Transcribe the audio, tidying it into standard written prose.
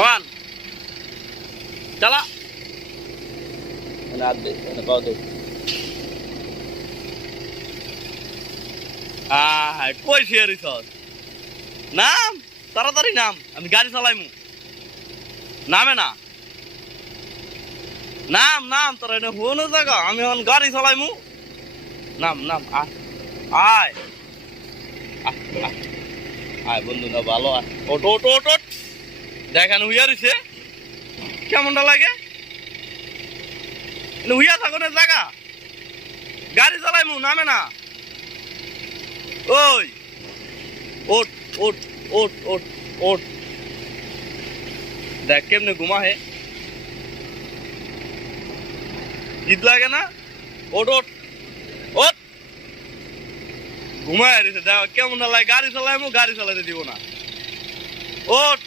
Kawan. Chala. Ada kau tu. কই share হইছস? নাম তাড়াতাড়ি নাম, আমি গাড়ি চালাইমু। নামে না, নাম নাম তোর এনে হুনো জায়গা, আমি এখন গাড়ি চালাইমু। নাম নাম আয় আয় আয় বন্ধু না, ভালো আয়। ওট ওট ওট ওট, দেখেন হুইয়া রইছে, কেমনটা লাগে? হুইয়া থাকো না জায়গা, গাড়ি চালাইমু, নামে না। ওই ওট ওট ওট ওট ওট, দেখ কেমনে ঘুমা হে, ঈদ লাগে না? ওট ওট ওট, ঘুমায় রয়েছে, দেখ কেমন লাগে। গাড়ি চালাইমু, গাড়ি চালাইতে দিব না। ওট।